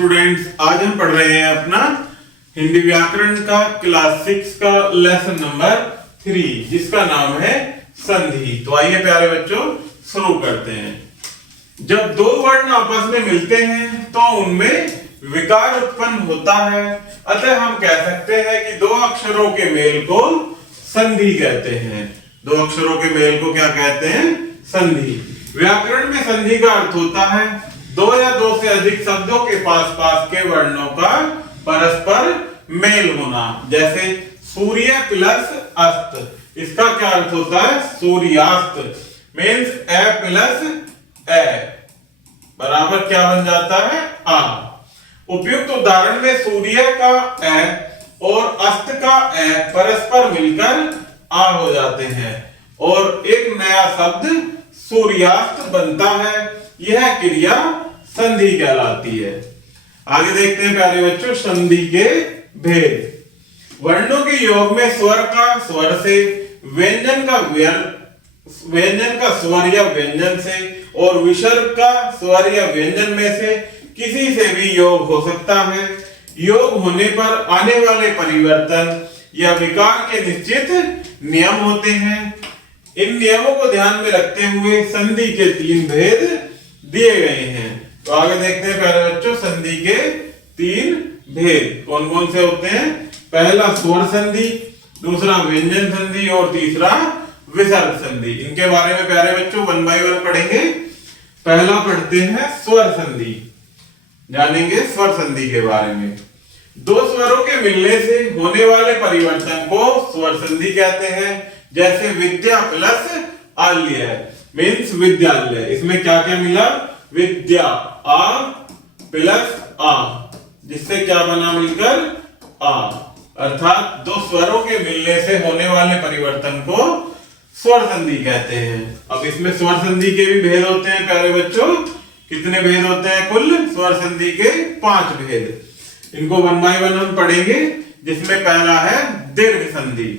Students, आज हम पढ़ रहे हैं अपना हिंदी व्याकरण का क्लास 6 का लेसन नंबर 3 जिसका नाम है संधि। तो आइए प्यारे बच्चों शुरू करते हैं। जब दो वर्ण आपस में मिलते हैं तो उनमें विकार उत्पन्न होता है, अतः हम कह सकते हैं कि दो अक्षरों के मेल को संधि कहते हैं। दो अक्षरों के मेल को क्या कहते हैं? संधि। व्याकरण में संधि का अर्थ होता है दो या दो से अधिक शब्दों के पास के वर्णों का परस्पर मेल होना। जैसे सूर्य प्लस अस्त, इसका क्या अर्थ होता है? सूर्यास्त मीन्स ए प्लस ए बराबर क्या बन जाता है? आ। उपयुक्त उदाहरण में सूर्य का ए और अस्त का ए परस्पर मिलकर आ हो जाते हैं और एक नया शब्द सूर्यास्त बनता है। यह क्रिया संधि कहलाती है। आगे देखते हैं प्यारे बच्चों संधि के भेद। वर्णों के योग में स्वर का स्वर से, व्यंजन का स्वर या व्यंजन से और विसर्ग का स्वर या व्यंजन में से किसी से भी योग हो सकता है। योग होने पर आने वाले परिवर्तन या विकार के निश्चित नियम होते हैं। इन नियमों को ध्यान में रखते हुए संधि के 3 भेद दिए गए हैं। तो आगे देखते हैं प्यारे बच्चों संधि के 3 भेद कौन कौन से होते हैं। पहला स्वर संधि, दूसरा व्यंजन संधि और तीसरा विसर्ग संधि। इनके बारे में प्यारे बच्चों 1 बाय 1 पढ़ेंगे। पहला पढ़ते हैं स्वर संधि। जानेंगे स्वर संधि के बारे में। दो स्वरों के मिलने से होने वाले परिवर्तन को स्वर संधि कहते हैं। जैसे विद्या प्लस आल्य मीन्स विद्यालय। इसमें क्या क्या मिला? विद्या आ प्लस आ, जिससे क्या बना मिलकर? आ। अर्थात दो स्वरों के मिलने से होने वाले परिवर्तन को स्वर संधि कहते हैं। अब इसमें स्वर संधि के भी भेद होते हैं प्यारे बच्चों। कितने भेद होते हैं? कुल स्वर संधि के 5 भेद। इनको 1 बाय 1 हम पढ़ेंगे, जिसमें पहला है दीर्घ संधि।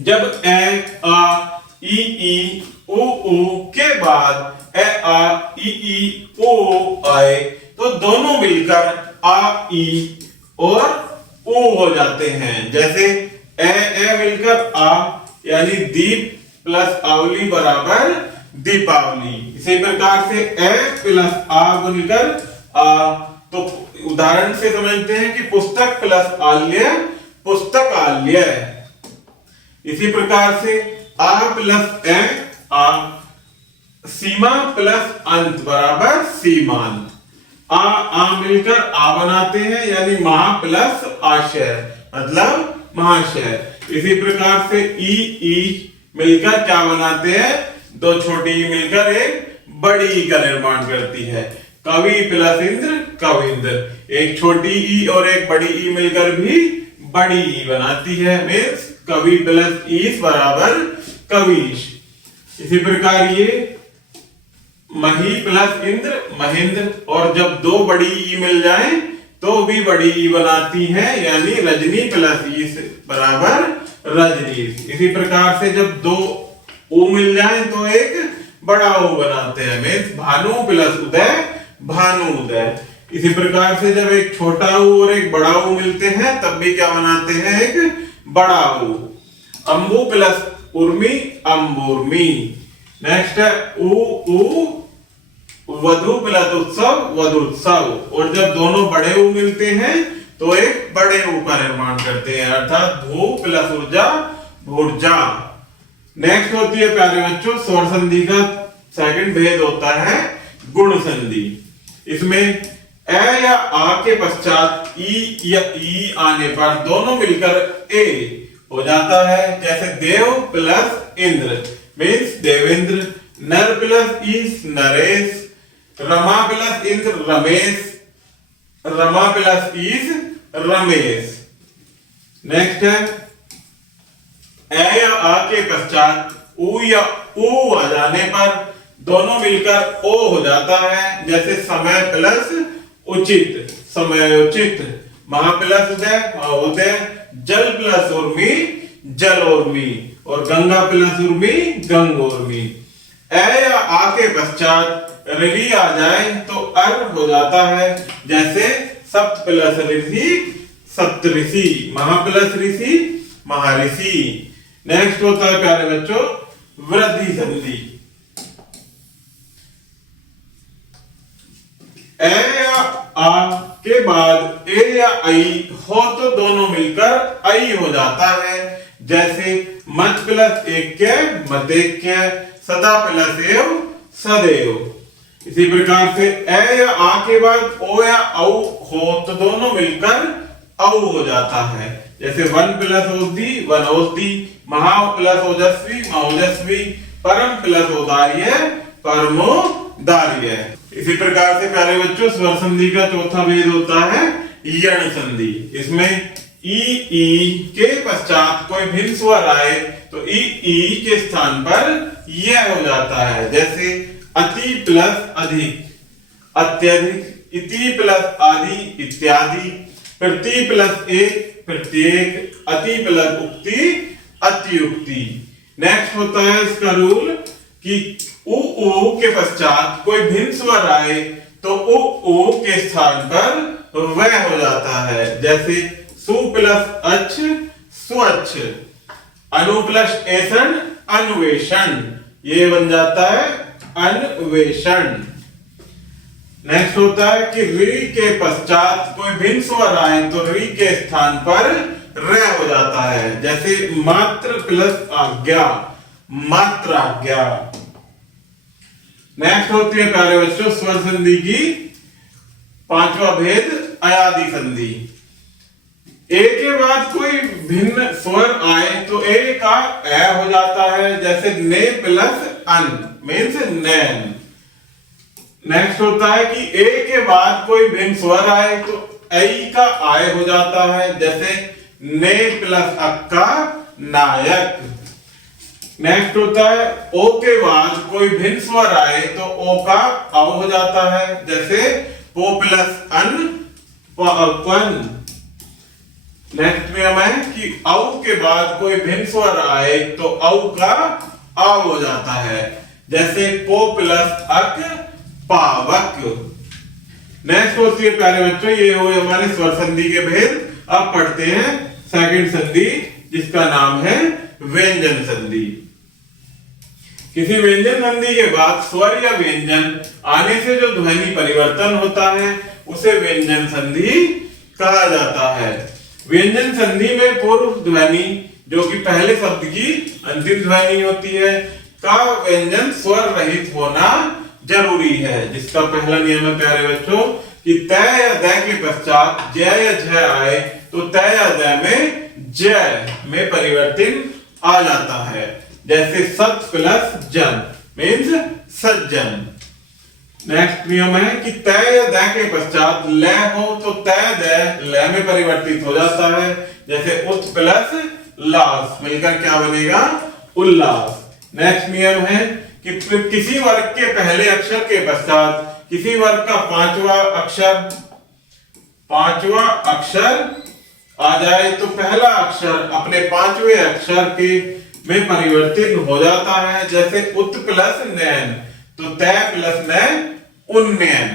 जब ए आ ई उ के बाद ए आ ई ओ आए तो दोनों मिलकर आ ई और ओ हो जाते हैं। जैसे ए मिलकर आ यानी दीप प्लस आवली बराबर दीपावली। इसी प्रकार से ए प्लस आ मिलकर आ, तो उदाहरण से समझते हैं कि पुस्तक प्लस आल्य पुस्तक आल्य। इसी प्रकार से आ प्लस ए आ, सीमा प्लस अंत बराबर सीमांत। आ मिलकर आ बनाते हैं यानी महा प्लस आशय मतलब महाशय। इसी प्रकार से ई मिलकर क्या बनाते हैं? दो छोटी ई मिलकर एक बड़ी ई का निर्माण करती है। कवि प्लस इंद्र कविंद्र। एक छोटी ई और एक बड़ी ई मिलकर भी बड़ी ई बनाती है मीन्स कवि प्लस ईश बराबर कवीश। इसी प्रकार ये मही प्लस इंद्र महेंद्र। और जब दो बड़ी ई मिल जाएं तो भी बड़ी ई बनाती है यानी रजनी प्लस ईश बराबर रजनीश। इसी प्रकार से जब दो ओ मिल जाएं तो एक बड़ा ओ बनाते हैं मीन्स भानु प्लस उदय भानु उदय। इसी प्रकार से जब एक छोटा ऊ और एक बड़ा ऊ मिलते हैं तब भी क्या बनाते हैं? एक बड़ा ऊ। अंबु प्लस उर्मी अंबुर्मी। नेक्स्ट है ऊ वधु प्लस उत्सव वधुत्सव। और जब दोनों बड़े ऊ मिलते हैं तो एक बड़े ऊ का निर्माण करते हैं अर्थात भू प्लस ऊर्जा भूर्जा। नेक्स्ट होती है प्यारे बच्चों स्वर संधि का सेकंड भेद होता है गुण संधि। इसमें ए या आ के पश्चात ई या ई आने पर दोनों मिलकर ए हो जाता है। जैसे देव प्लस इंद्र मीन्स देवेंद्र। नर प्लस ईश नरेश। रमा प्लस इंद्र रमेश। रमा प्लस ईश रमेश। नेक्स्ट है ए या आ के पश्चात उ या ऊ आ जाने पर दोनों मिलकर ओ हो जाता है। जैसे समय प्लस उचित समयोचित। महा प्लस उदय। जल प्लस उर्मी जल उर्मी। और गंगा प्लस उर्मी गंग उर्मी। ए या आ के पश्चात ऋ आ जाए तो अर हो जाता है। जैसे सप्त प्लस ऋषि सप्तऋषि, महा प्लस ऋषि महर्षि। नेक्स्ट होता है प्यारे बच्चों वृद्धि संधि। ए या आ के बाद ए या आई हो तो दोनों मिलकर आई हो जाता है। जैसे मत प्लस एक के मतेक्य, सदा प्लस एव सदैव। इसी प्रकार से ए या आ के बाद ओ या औ हो तो दोनों मिलकर औ हो जाता है। जैसे वन प्लस ओषधि वनौषधि, महा प्लस ओजस्वी महोजस्वी, परम प्लस औदार्य परमोदार्य। इसी प्रकार से प्यारे बच्चों स्वर संधि का चौथा भेद होता है यण संधि। इसमें ई के पश्चात कोई भिन्न स्वर आए तो ई के स्थान पर यह हो जाता है। जैसे अति प्लस अधिक अत्यधिक, इति प्लस आदि इत्यादि, प्रति प्लस एक प्रत्येक, अति प्लस उक्ति अत्युक्ति। नेक्स्ट होता है इसका रूल कि उ के पश्चात कोई भिन्न स्वर आए तो उ के स्थान पर वह हो जाता है। जैसे सु प्लस अच्छ स्वच्छ, अनु प्लस ऐसन अन्वेषण, ये बन जाता है अन्वेषण। नेक्स्ट होता है कि री के पश्चात कोई भिन्न स्वर आए तो री के स्थान पर र हो जाता है। जैसे मात्र प्लस आज्ञा मात्राज्ञा। नेक्स्ट होती है प्यारे बच्चों स्वर संधि की पांचवा भेद अयादि संधि। ए के बाद कोई भिन्न स्वर आए तो ए का ए हो जाता है। जैसे ने प्लस अन मीन्स नैन। नेक्स्ट होता है कि ए के बाद कोई भिन्न स्वर आए तो ऐ का आय हो जाता है। जैसे ने प्लस अक्का नायक। नेक्स्ट होता है ओ के बाद कोई भिन्न स्वर आए तो ओ का औ हो जाता है। जैसे पो प्लस अन पन। नेक्स्ट नियम है कि औ के बाद कोई भिन्न स्वर आए तो औ का आ हो जाता है। जैसे पो प्लस अक पावक। नेक्स्ट होती है प्यारे बच्चों ये हुए हमारे स्वर संधि के भेद। अब पढ़ते हैं सेकंड संधि जिसका नाम है व्यंजन संधि। किसी व्यंजन संधि के बाद स्वर या व्यंजन आने से जो ध्वनि परिवर्तन होता है उसे व्यंजन संधि कहा जाता है। व्यंजन संधि में पूर्व ध्वनि जो कि पहले शब्द की अंतिम ध्वनि होती है का व्यंजन स्वर रहित होना जरूरी है। जिसका पहला नियम है प्यारे बच्चों कि त या द के पश्चात ज या झ आए तो त या द में ज में परिवर्तन आ जाता है। जैसे सत प्लस जन मीन्स सज्जन। नेक्स्ट नियम है कि त या द के पश्चात ल हो तो त द ल में परिवर्तित हो जाता है। जैसे उत प्लस लास मिलकर क्या बनेगा उल्लास। नेक्स्ट नियम है कि किसी वर्ग के पहले अक्षर के पश्चात किसी वर्ग का पांचवा अक्षर आ जाए तो पहला अक्षर अपने पांचवें अक्षर के में परिवर्तित हो जाता है। जैसे उत प्लस नैन तो त प्लस न उन्नयन।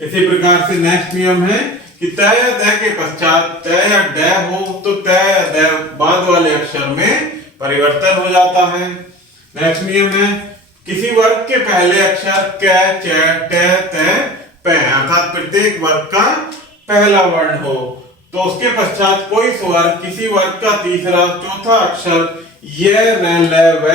इसी प्रकार से नेक्स्ट नियम है कि त या द के पश्चात त या ड हो तो त या द बाद वाले अक्षर में परिवर्तन हो जाता है। नेक्स्ट नियम है किसी वर्ग के पहले अक्षर क च ट त प अर्थात प्रत्येक वर्ग का पहला वर्ण हो तो उसके पश्चात कोई स्वर किसी वर्ग का तीसरा चौथा अक्षर य र ल व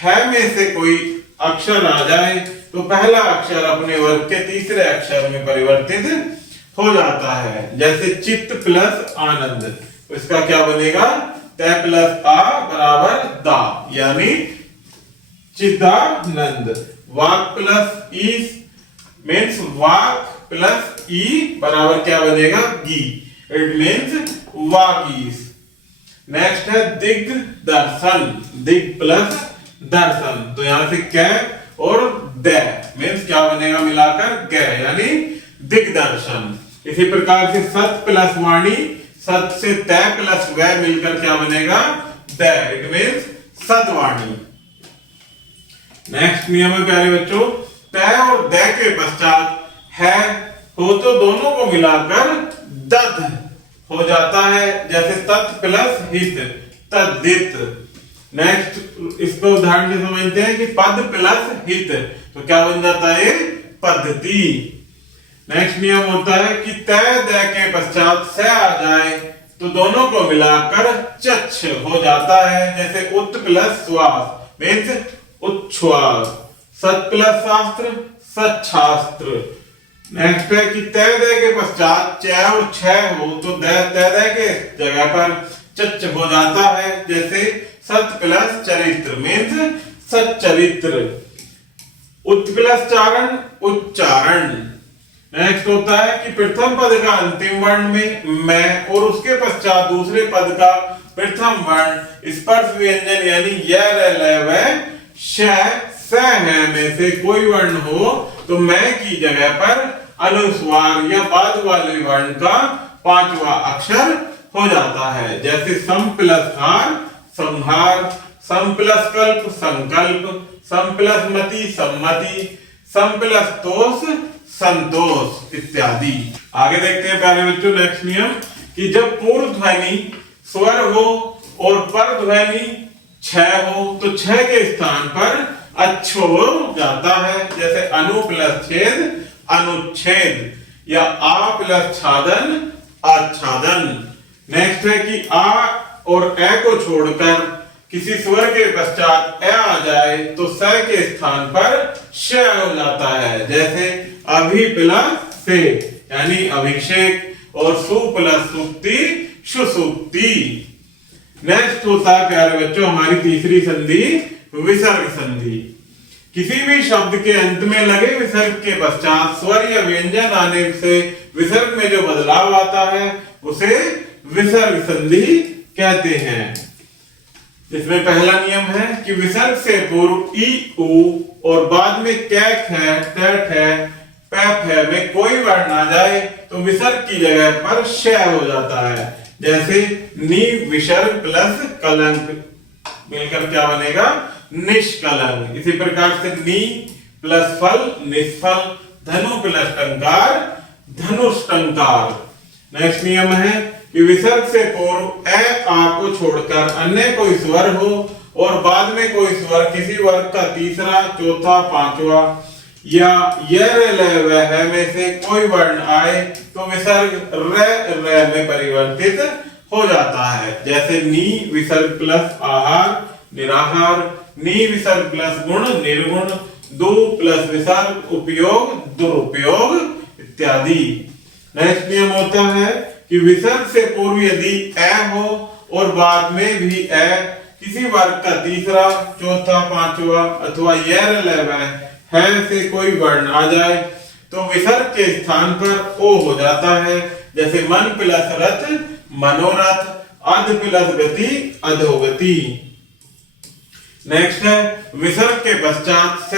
ह में से कोई अक्षर आ जाए तो पहला अक्षर अपने वर्ग के तीसरे अक्षर में परिवर्तित हो जाता है। जैसे चित्त प्लस आनंद तो इसका क्या बनेगा त प्लस आ बराबर दा यानी चिदानंद। वाक प्लस ईस मीन्स वाक प्लस ई बराबर क्या बनेगा गी इट मीन्स वागीस। नेक्स्ट है दिग दर्शन दिग प्लस दर्शन तो यहां से क और द मीन्स क्या बनेगा मिलाकर ग यानी दिग्दर्शन। इसी प्रकार से सत प्लस वाणी सत से त प्लस व मिलकर क्या बनेगा द इट मीन्स सतवाणी। नेक्स्ट नियम है प्यारे बच्चों तय और द के पश्चात है हो तो दोनों को मिलाकर दध हो जाता है, जैसे तत् प्लस हित तद्धित। नेक्स्ट इसको उदाहरण से समझते हैं कि पद प्लस हित तो क्या बन जाता है, पद्धति। नेक्स्ट नियम होता है कि तय द के पश्चात से आ जाए तो दोनों को मिलाकर चच्छ हो जाता है, जैसे उत प्लस श्वास मीन्स उच्छ्वास, सत प्लस शास्त्र सच्छास्त्र। नेक्स्ट है कि तय द के पश्चात च और छ हो तो तय द के जगह पर चच्च हो जाता है, जैसे सत प्लस चरित्र मीन्स सच्चरित्र। उत प्लस चारण उच्चारण। नेक्स्ट होता है कि प्रथम पद का अंतिम वर्ण में मैं और उसके पश्चात दूसरे पद का प्रथम वर्ण स्पर्श व्यंजन यानी य र ल व श स है में से कोई वर्ण हो तो मैं की जगह पर अनुस्वार या बाद वाले वर्ण का पांचवा अक्षर हो जाता है, जैसे सम प्लस हार संहार, सम प्लस कल्प संकल्प, सम प्लस मति सम्मति, सम प्लस तोष संतोष इत्यादि। आगे देखते हैं प्यारे बच्चों नेक्स्ट नियम कि जब पूर्व ध्वनि स्वर हो और पर ध्वनि छ हो तो छ के स्थान पर अच्छो हो जाता है, जैसे अनु प्लस छेद अनुच्छेद या आ प्लस छादन आच्छादन। नेक्स्ट है कि आ और ए को छोड़कर किसी स्वर के पश्चात ए आ जाए तो स के स्थान पर श हो जाता है, जैसे अभि प्लस से यानी अभिषेक और सु प्लस सुक्ति सुसुक्ति। नेक्स्ट होता है प्यारे बच्चों हमारी तीसरी संधि विसर्ग संधि। किसी भी शब्द के अंत में लगे विसर्ग के पश्चात स्वर या व्यंजन आने से विसर्ग में जो बदलाव आता है उसे विसर्ग संधि कहते हैं। इसमें पहला नियम है कि विसर्ग से पूर्व ई उ और बाद में कैक है टैट है पैप है में कोई वर्ण आ जाए तो विसर्ग की जगह पर श हो जाता है, जैसे नि विसर्ग प्लस कलंक मिलकर क्या बनेगा, निष्कलंक। इसी प्रकार से नी प्लस फल निष्फल, धनु प्लस टंकार धनुष्टंकार। नेक्स्ट नियम है कि विसर्ग से पूर्व ए आ को छोड़कर अन्य कोई स्वर हो और बाद में कोई स्वर किसी वर्ग का तीसरा चौथा पांचवा या य र ल व ह में से कोई वर्ण आए तो विसर्ग र में परिवर्तित हो जाता है, जैसे नी विसर्ग प्लस आहार निराहार, नी विसर्ग प्लस गुण निर्गुण, दु प्लस विसर्ग उपयोग दुरुपयोग इत्यादि। नेक्स्ट नियम होता है कि विसर्ग से पूर्व यदि ए हो और बाद में भी ए किसी वर्ग का तीसरा चौथा पांचवा अथवा य र ल व है से कोई वर्ण आ जाए तो विसर्ग के स्थान पर ओ हो जाता है, जैसे मन प्लस रथ मनोरथ, अध प्लस गति अधोगति। नेक्स्ट है विसर्ग के पश्चात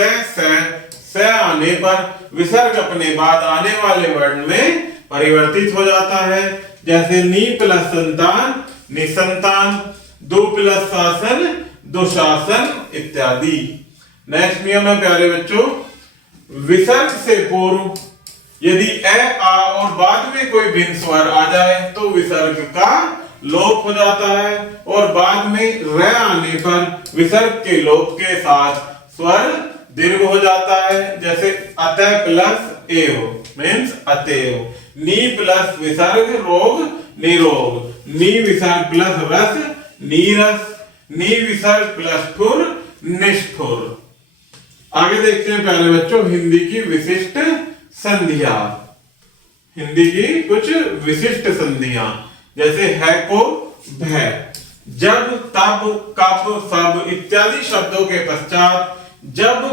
से आने पर विसर्ग अपने बाद आने वाले वर्ण में परिवर्तित हो जाता है, जैसे नी प्लस संतान निसंतान, दु प्लस शासन दुशासन इत्यादि। नेक्स्ट नियम है प्यारे बच्चों विसर्ग से पूर्व यदि ए आ और बाद में कोई भिन्न स्वर आ जाए तो विसर्ग का लोप हो जाता है और बाद में र आने पर विसर्ग के लोप के साथ स्वर दीर्घ हो जाता है, जैसे अतः प्लस एव मीन्स अतएव, नी प्लस विसर्ग रोग निरोग, नी विसर्ग प्लस रस नीरस, नी विसर्ग प्लस ठुर निष्ठुर। आगे देखते हैं प्यारे बच्चों हिंदी की विशिष्ट संधियां। हिंदी की कुछ विशिष्ट संधियां जैसे है को भय, जब तब कब सब इत्यादि शब्दों के पश्चात जब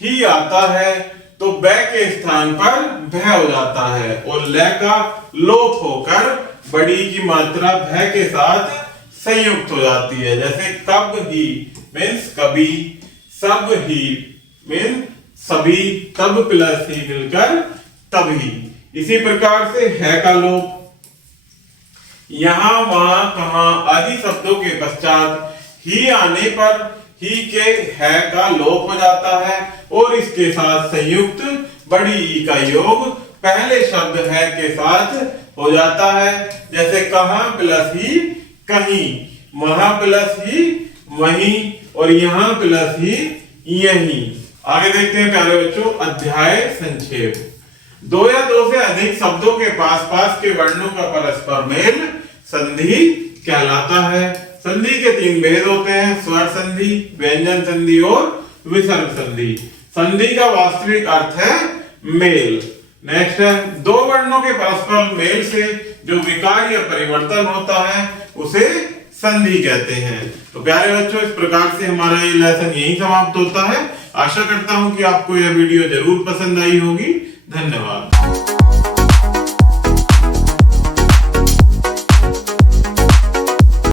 ही आता है तो ब के स्थान पर भय हो जाता है और ल का लोप होकर बड़ी की मात्रा भय के साथ संयुक्त हो जाती है, जैसे कब ही मीन्स कभी, सब ही मीन सभी, तब प्लस ही मिलकर तभी। इसी प्रकार से है का लोप यहां वहां कहां आदि शब्दों के पश्चात ही आने पर ही के है का लोप हो जाता है और इसके साथ संयुक्त बड़ी ई का योग पहले शब्द है के साथ हो जाता है। जैसे कहां प्लस ही कहीं, वहां प्लस ही वहीं और यहां प्लस ही यहीं। आगे देखते हैं प्यारे बच्चों अध्याय संक्षेप। दो या दो से अधिक शब्दों के पास पास के वर्णों का परस्पर मेल संधि कहलाता है। संधि के तीन भेद होते हैं, स्वर संधि, व्यंजन संधि और विसर्ग संधि। संधि का वास्तविक अर्थ है मेल। नेक्स्ट है दो वर्णों के परस्पर मेल से जो विकार या परिवर्तन होता है उसे संधि कहते हैं। तो प्यारे बच्चों इस प्रकार से हमारा ये लेसन यही समाप्त होता है। आशा करता हूं कि आपको यह वीडियो जरूर पसंद आई होगी। धन्यवाद।